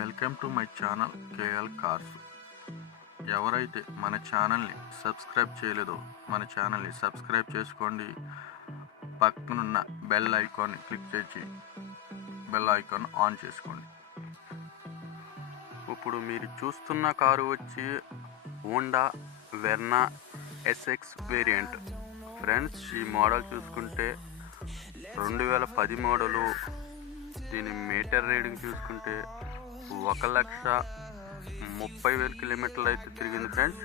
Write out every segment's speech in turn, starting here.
Welcome to my channel KL cars. ఎవరైతే మన ఛానల్ని సబ్స్క్రైబ్ చేయలేదో మన ఛానల్ని సబ్స్క్రైబ్ చేసుకోండి. పక్కనున్న బెల్ ఐకాన్ని క్లిక్ చేసి బెల్ ఐకాన్ ఆన్ చేసుకోండి. ఇప్పుడు మీరు చూస్తున్న కారు వచ్చి Honda Verna SX variant. Friends, ఈ మోడల్ చూసుకుంటే 2010 మోడలు. దీని మీటర్ రీడింగ్ చూసుకుంటే 1,30,000 కిలోమీటర్లు అయితే తిరిగింది ఫ్రెండ్స్.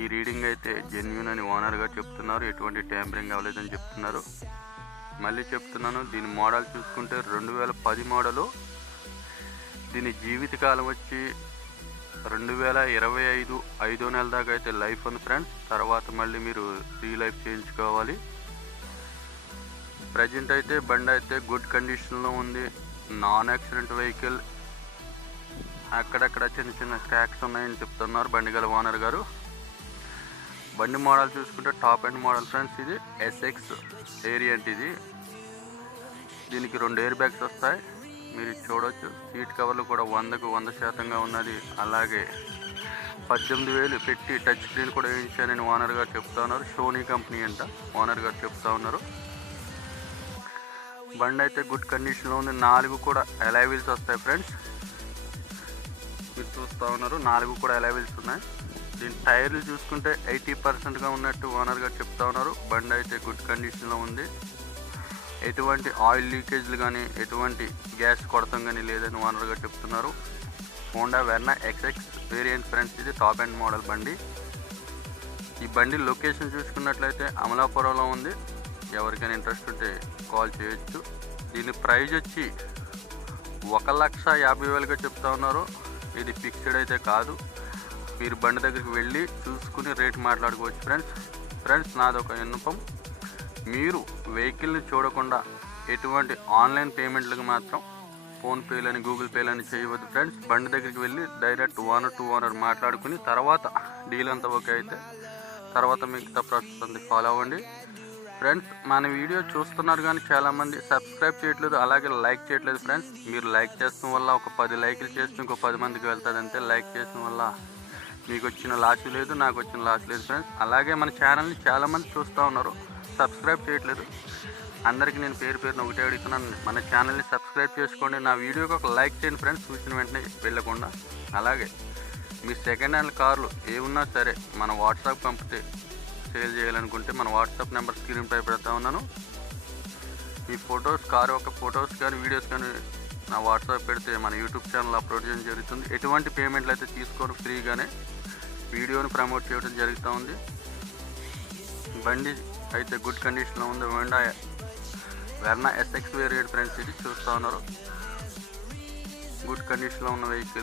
ఈ రీడింగ్ అయితే జెన్యూన్ అని ఓనర్గా చెప్తున్నారు, ఎటువంటి ట్యాంపరింగ్ అవ్వలేదని చెప్తున్నారు. మళ్ళీ చెప్తున్నాను, దీని మోడల్ చూసుకుంటే 2010 మోడలు. దీని జీవితకాలం వచ్చి 2025 5వ నెల దాకా అయితే లైఫ్ ఉంది ఫ్రెండ్స్. తర్వాత మళ్ళీ మీరు రీలైఫ్ చేయించుకోవాలి. ప్రజెంట్ అయితే బండి అయితే గుడ్ కండిషన్లో ఉంది, నాన్ యాక్సిడెంట్ వెహికల్. అక్కడక్కడ చిన్న చిన్న స్క్రాక్స్ ఉన్నాయని చెప్తున్నారు బండి గల ఓనర్ గారు. బండి మోడల్ చూసుకుంటే టాప్ ఎండ్ మోడల్ ఫ్రెండ్స్. ఇది ఎస్ఎక్స్ వేరియంట్. దీనికి 2 ఎయిర్ బ్యాగ్స్ వస్తాయి, మీరు చూడవచ్చు. సీట్ కవర్లు కూడా 100కు 100% ఉన్నది. అలాగే 18,000 పెట్టి టచ్ స్క్రీన్ కూడా వేయించానని ఓనర్ గారు చెప్తా ఉన్నారు. సోనీ కంపెనీ అంట ఓనర్ గారు చెప్తా ఉన్నారు. బండి అయితే గుడ్ కండిషన్లో ఉంది. 4 కూడా అలాయ్ వీల్స్ వస్తాయి ఫ్రెండ్స్. మీరు చూస్తూ ఉన్నారు, 4 కూడా అలాయ్ వీల్స్ ఉన్నాయి. దీని టైర్లు చూసుకుంటే 80%గా ఉన్నట్టు ఓనర్ గారు చెప్తా ఉన్నారు. బండి అయితే గుడ్ కండిషన్లో ఉంది. ఎటువంటి ఆయిల్ లీకేజ్లు కానీ ఎటువంటి గ్యాస్ కొడతాం కానీ లేదని ఓనర్ గారు చెప్తున్నారు. Honda Verna SX variant friends. ఇది టాప్ ఎండ్ మోడల్ బండి. ఈ బండి లొకేషన్ చూసుకున్నట్లయితే అమలాపురంలో ఉంది. ఎవరికైనా ఇంట్రెస్ట్ ఉంటే కాల్ చేయొచ్చు. దీని ప్రైజ్ వచ్చి 1,50,000గా చెప్తా ఉన్నారు. ఇది ఫిక్స్డ్ అయితే కాదు, మీరు బండి దగ్గరికి వెళ్ళి చూసుకుని రేట్ మాట్లాడుకోవచ్చు ఫ్రెండ్స్. నాదొక విన్నపం, మీరు వెహికల్ని చూడకుండా ఎటువంటి ఆన్లైన్ పేమెంట్లకు మాత్రం ఫోన్పేలని గూగుల్ పేలని చేయవద్దు ఫ్రెండ్స్. బండి దగ్గరికి వెళ్ళి డైరెక్ట్ ఓనర్ టు ఓనర్ మాట్లాడుకుని తర్వాత డీల్ అంతా ఓకే అయితే తర్వాత మిగతా ప్రాసెస్ అంతా ఫాలో అవ్వండి ఫ్రెండ్స్. మన వీడియో చూస్తున్నారు కానీ చాలామంది సబ్స్క్రైబ్ చేయట్లేదు, అలాగే లైక్ చేయట్లేదు ఫ్రెండ్స్. మీరు లైక్ చేసిన వల్ల ఒక 10 లైకులు చేస్తే ఇంకో 10 మందికి వెళ్తుంది అంతే. లైక్ చేసిన వల్ల మీకు వచ్చిన లాస్ లేదు, నాకు వచ్చిన లాస్ లేదు ఫ్రెండ్స్. అలాగే మన ఛానల్ని చాలామంది చూస్తూ ఉన్నారు, సబ్స్క్రైబ్ చేయట్లేదు. అందరికీ నేను పేరు పేరున ఒకటే అడుగుతున్నాను, మన ఛానల్ని సబ్స్క్రైబ్ చేసుకోండి. నా వీడియోకి ఒక లైక్ చేయండి ఫ్రెండ్స్, చూసిన వెంటనే వెళ్ళకుండా. అలాగే మీ సెకండ్ హ్యాండ్ కార్లు ఏమున్నా సరే మన వాట్సాప్ పంపితే సేల్ చేయాలనుకుంటే మన వాట్సాప్ నెంబర్ స్క్రీన్ పై పెడతా ఉన్నాను. ఈ ఫొటోస్, కారు యొక్క ఫొటోస్ కానీ వీడియోస్ కానీ నా వాట్సాప్ పెడితే మన యూట్యూబ్ ఛానల్ అప్లోడ్ చేయడం జరుగుతుంది. ఎటువంటి పేమెంట్లు అయితే తీసుకొని ఫ్రీగానే వీడియోని ప్రమోట్ చేయడం జరుగుతూ ఉంది. బండి అయితే గుడ్ కండిషన్లో ఉంది. Honda Verna SX variant friends. ఇది చూస్తూ ఉన్నారు, గుడ్ కండిషన్లో ఉన్న వెహికల్.